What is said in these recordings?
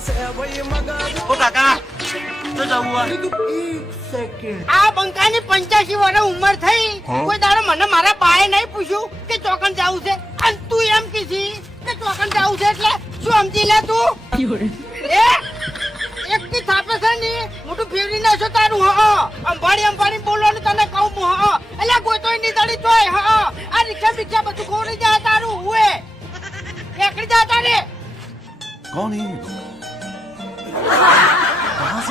ઓ કાકા તો જવું આ બંકાની 85 વર્ષ ઉંમર થઈ કોઈ દાડો મને મારા બાએ નહીં પૂછ્યું કે ચોકન જાવું છે અને તું એમ કીધી કે ચોકન જાવું છે એટલે શું સમજી લે તું એ એક થી થાપે છે ને મોટું ફેરવી નાખો તારું અંબાડી બોલવાનું તને કહું હું એટલે કોઈ તોય નહીં તળી તોય આ રિક્ષા બિક્ષા બધું ખોરી જાય તારું હુએ એકડી જા તારે कौन है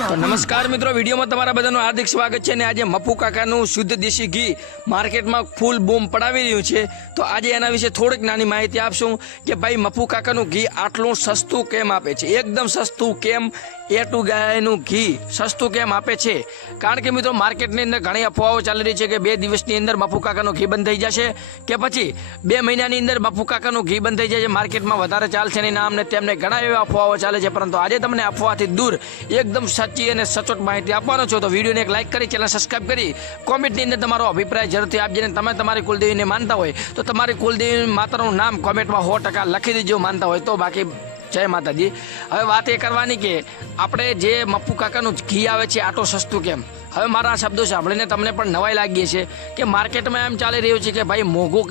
તો નમસ્કાર મિત્રો, વિડીયોમાં તમારા બધાનું હાર્દિક સ્વાગત છે. અને આજે મફુ કાકાનું શુદ્ધ દેશી ઘી માર્કેટમાં ફૂલ બૂમ પડાવી રહ્યું છે. તો આજે એના વિશે થોડીક નાની માહિતી આપશું કે ભાઈ મફુ કાકાનું ઘી આટલું સસ્તું કેમ આપે છે, એકદમ સસ્તું કેમ, A2 ગાયનું ઘી સસ્તું કેમ આપે છે. કારણ કે મિત્રો માર્કેટની અંદર ઘણી અફવાઓ ચાલી રહી છે કે 2 દિવસની અંદર મફુ કાકાનું ઘી બંધ થઈ જશે કે પછી 2 મહિનાની અંદર મફુ કાકાનું ઘી બંધ થઈ જશે, માર્કેટમાં વધારે ચાલશે નહીં, નામ ને તેમને ઘણા એવા અફવાઓ ચાલે છે. પરંતુ આજે તમને અફવાથી દૂર એકદમ સાચી અને સચોટ માહિતી આપવાનો છો. તો વિડીયોને એક લાઈક કરી, ચેનલ સબસ્ક્રાઈબ કરી, કોમેન્ટની અંદર તમારો અભિપ્રાય જરૂરથી આપજો. અને તમે તમારી કુલદેવીને માનતા હોય તો તમારી કુલદેવી માતાનું નામ કોમેન્ટમાં 100% લખી દેજો માનતા હોય તો. બાકી જય માતાજી. હવે વાત એ કરવાની કે આપણે જે મફુ કાકાનું ઘી આવે છે આટલું સસ્તું કેમ. હવે મારા શબ્દો સાંભળીને તમને પણ નવાઈ લાગી છે કે માર્કેટમાં એમ ચાલી રહ્યું છે કે ભાઈ મોંઘું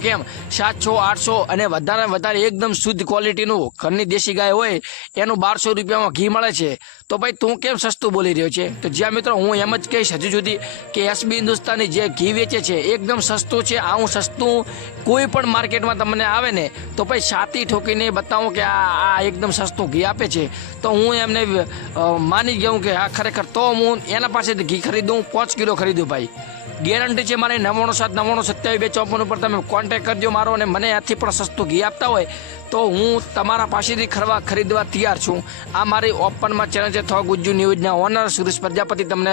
કેમ 700-800 અને વધારે એકદમ શુદ્ધ ક્વોલિટીનું ઘરની દેશી ગાય હોય એનું 1200 રૂપિયામાં ઘી મળે છે. તો ભાઈ તું કેમ સસ્તું બોલી રહ્યો છે? તો જ્યાં મિત્રો હું એમ જ કહીશ હજુ સુધી કે એસબી હિન્દુસ્તાની જે ઘી વેચે છે એકદમ સસ્તું છે. આવું સસ્તું કોઈ પણ માર્કેટમાં તમને આવે ને તો ભાઈ છાતી ઠોકીને બતાવું કે આ એકદમ સસ્તું ઘી આપે છે તો હું એમને માની ગયું કે આ ખરેખર તો હું એના પાસે ઘી ખરીદું, 5 કિલો ખરીદું ભાઈ. ગેરંટી છે મારી 97972754 ઉપર તમે કોન્ટેક્ટ કરજો મારો. અને મને આથી પણ સસ્તું ઘી આપતા હોય તો હું તમારા પાસેથી ખરીદવા તૈયાર છું. આ મારી ઓપનમાં ચેનલ છે થો ગુજ્જુ ન્યૂઝના ઓનર સુરેશ પ્રજાપતિ તમને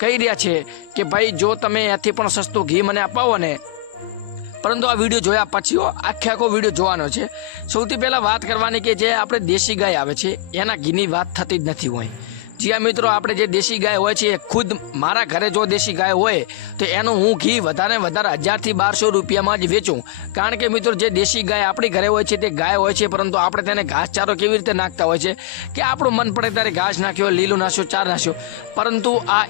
કહી રહ્યા છે કે ભાઈ જો તમે આથી પણ સસ્તું ઘી મને અપાવો ને. પરંતુ આ વિડીયો જોયા પછી આખો વિડીયો જોવાનો છે. સૌથી પહેલાં વાત કરવાની કે જે આપણે દેશી ગાય આવે છે એના ઘીની વાત થતી જ નથી હોય. જ્યાં મિત્રો આપણે જે દેશી ગાય હોય છે ખુદ મારા ઘરે જો દેશી ગાય હોય તો એનું હું ઘી વધારે 1000 થી 1200 રૂપિયામાં જ વેચું. કારણ કે મિત્રો જે દેશી ગાય આપણી ઘરે હોય છે તે ગાય હોય છે, પરંતુ આપણે તેને ઘાસચારો કેવી રીતે નાખતા હોય છે કે આપણું મન પડે ત્યારે ઘાસ નાખ્યો, લીલું નાખ્યો, ચાર નાખ્યો. પરંતુ આ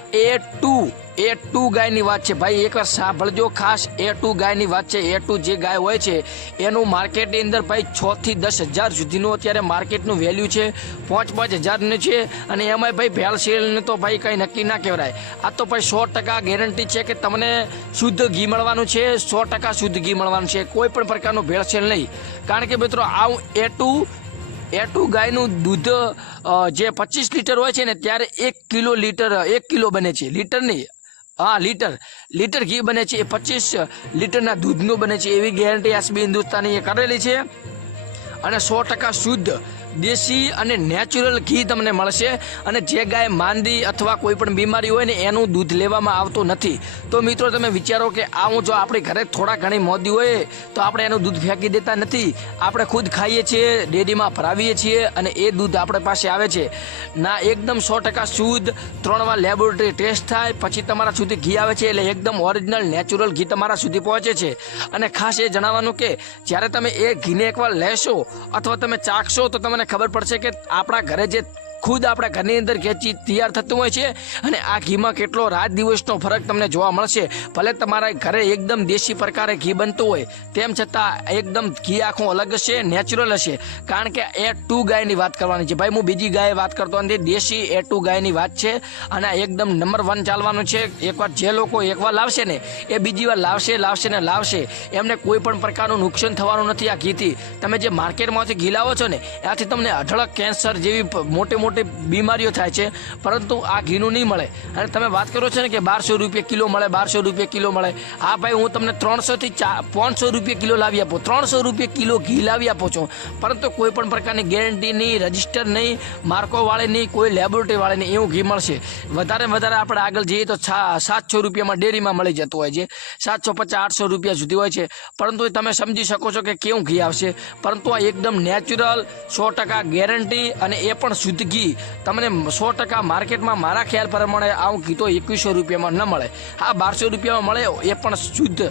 A2 ગાયની વાત છે ભાઈ, એકવાર સાંભળજો ખાસ. A2 ગાયની વાત છે. A2 જે ગાય હોય છે એનું માર્કેટની અંદર ભાઈ 6 થી 10,000 સુધીનું અત્યારે માર્કેટનું વેલ્યુ છે, 5,000 છે. અને એમાંય ભાઈ ભેળસેળને તો ભાઈ કંઈ નક્કી ના કહેવાય. આ તો ભાઈ 100% ગેરંટી છે કે તમને શુદ્ધ ઘી મળવાનું છે, 100% શુદ્ધ ઘી મળવાનું છે, કોઈ પણ પ્રકારનું ભેળસેળ નહીં. કારણ કે મિત્રો આવું A2 ગાયનું દૂધ જે 25 લીટર હોય છે ને ત્યારે 1 કિલો બને છે. લીટર નહીં, હા લીટર ઘી બને છે એ 25 લીટરના દૂધનું બને છે. એવી ગેરંટી એસબી હિન્દુસ્તાની એ કરેલી છે. અને 100% શુદ્ધ દેશી અને નેચરલ ઘી તમને મળશે. અને જે ગાય માંદી અથવા કોઈ પણ બીમારી હોય ને એનું દૂધ લેવામાં આવતું નથી. તો મિત્રો તમે વિચારો કે આવું જો આપણી ઘરે થોડા ઘણી મોદી હોય તો આપણે એનું દૂધ ફેંકી દેતા નથી, આપણે ખુદ ખાઈએ છીએ, ડેરીમાં ભરાવીએ છીએ અને એ દૂધ આપણે પાસે આવે છે ના. એકદમ 100% શુદ્ધ, 3 વાર લેબોરેટરી ટેસ્ટ થાય પછી તમારા સુધી ઘી આવે છે. એટલે એકદમ ઓરિજિનલ નેચરલ ઘી તમારા સુધી પહોંચે છે. અને ખાસ એ જણાવવાનું કે જ્યારે તમે એ ઘીને એકવાર લેશો અથવા તમે ચાખશો તો તમને ખબર પડશે કે આપણા ઘરે જે ખુદ આપણા ઘરની અંદર ખેંચી તૈયાર થતું હોય છે અને આ ઘીમાં કેટલો રાત દિવસનો ફરક તમને જોવા મળશે. ભલે તમારા ઘરે એકદમ દેશી પ્રકારે ઘી બનતું હોય તેમ છતાં એકદમ ઘી આખું અલગ હશે, નેચરલ હશે. કારણ કે A2 ગાયની વાત કરવાની છે ભાઈ. હું બીજી ગાય વાત કરતો નથી, દેશી A2 ગાયની વાત છે. અને એકદમ નંબર 1 ચાલવાનું છે. એકવાર જે લોકો એકવાર લાવશે ને એ બીજી વાર લાવશે. એમને કોઈ પણ પ્રકારનું નુકસાન થવાનું નથી આ ઘીથી. તમે જે માર્કેટમાંથી ઘી લાવો છો ને એનાથી તમને અઢળક કેન્સર જેવી મોટી બીમારીઓ થાય છે, પરંતુ આ ઘીનું નહીં મળે. અને તમે વાત કરો છો ને કે 1200 રૂપિયા કિલો મળે, 1200 રૂપિયા કિલો મળે. હા ભાઈ, હું તમને 300 થી 500 રૂપિયા કિલો લાવી આપું, 300 રૂપિયા કિલો ઘી લાવી આપું છું. પરંતુ કોઈ પણ પ્રકારની ગેરંટી નહીં, રજિસ્ટર નહીં, માર્કો વાળે નહીં, કોઈ લેબોરેટરી વાળે નહીં, એવું ઘી મળશે. વધારે આપણે આગળ જઈએ તો 700 રૂપિયામાં ડેરીમાં મળી જતું હોય છે, 750-800 રૂપિયા સુધી હોય છે. પરંતુ તમે સમજી શકો છો કે કેવું ઘી આવશે. પરંતુ આ એકદમ નેચરલ 100% ગેરંટી અને એ પણ શુદ્ધ ઘી ઘી તમને 100% માર્કેટમાં મારા ખ્યાલ પ્રમાણે આવું ઘી તો 2100 રૂપિયામાં ન મળે. હા, 1200 રૂપિયામાં મળે, એ પણ શુદ્ધ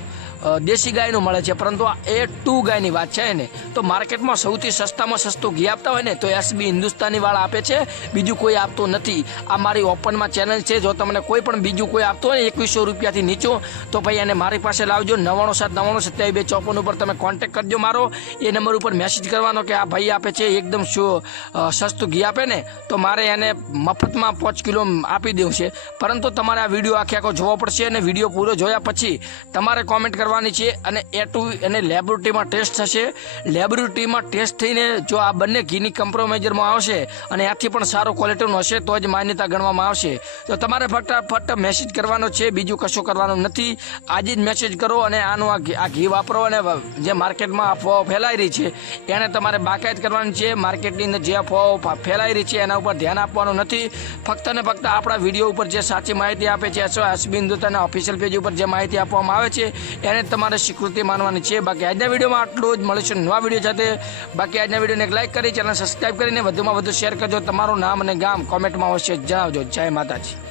દેશી ગાયનું મળે છે. પરંતુ આ A2 ગાયની વાત છે ને, તો માર્કેટમાં સૌથી સસ્તામાં સસ્તું ઘી આપતા હોય ને તો SB હિન્દુસ્તાની વાળા આપે છે, બીજું કોઈ આપતું નથી. આ મારી ઓપનમાં ચેનલ છે, જો તમને કોઈ પણ બીજું કોઈ આપતો હોય ને 2100 રૂપિયાથી નીચો, તો ભાઈ એને મારી પાસે લાવજો. 9797975254 ઉપર તમે કોન્ટેક્ટ કરજો મારો. એ નંબર ઉપર મેસેજ કરવાનો કે આ ભાઈ આપે છે એકદમ સસ્તું ઘી આપે ને, તો મારે એને મફતમાં 5 કિલો આપી દેવું છે. પરંતુ તમારે આ વિડીયો આખો જોવો પડશે અને વિડીયો પૂરો જોયા પછી તમારે કોમેન્ટ કરવાની છે. અને A2 એને લેબોરેટરીમાં ટેસ્ટ થશે. લેબોરેટરીમાં ટેસ્ટ થઈને જો આ બંને ઘીની કમ્પ્રોમાઇઝરમાં આવશે અને આથી પણ સારો ક્વોલિટીનું હશે તો જ માન્યતા ગણવામાં આવશે. તો તમારે ફટાફટ મેસેજ કરવાનો છે, બીજું કશું કરવાનું નથી. આજે જ મેસેજ કરો અને આનું આ ઘી વાપરો. અને જે માર્કેટમાં અફવાઓ ફેલાઈ રહી છે એને તમારે બાકાયત કરવાની છે. માર્કેટની અંદર જે અફવાઓ ફેલાઈ રહી છે એના ઉપર ધ્યાન આપવાનું નથી. ફક્ત ને ફક્ત આપણા વિડીયો ઉપર જે સાચી માહિતી આપે છે અથવા SB હિન્દુસ્તાનના ઓફિશિયલ પેજ ઉપર જે માહિતી આપવામાં આવે છે એને તમારે સ્વીકૃતિ માનવાની છે. બાકી આજના વિડીયોમાં આટલું જ. મળીશું નવા વિડીયો સાથે. બાકી આજના વિડીયોને એક લાઈક કરી, ચેનલ સબસ્ક્રાઈબ કરીને વધુમાં વધુ શેર કરજો. તમારું નામ અને ગામ કોમેન્ટમાં અવશ્ય જણાવજો. જય માતાજી.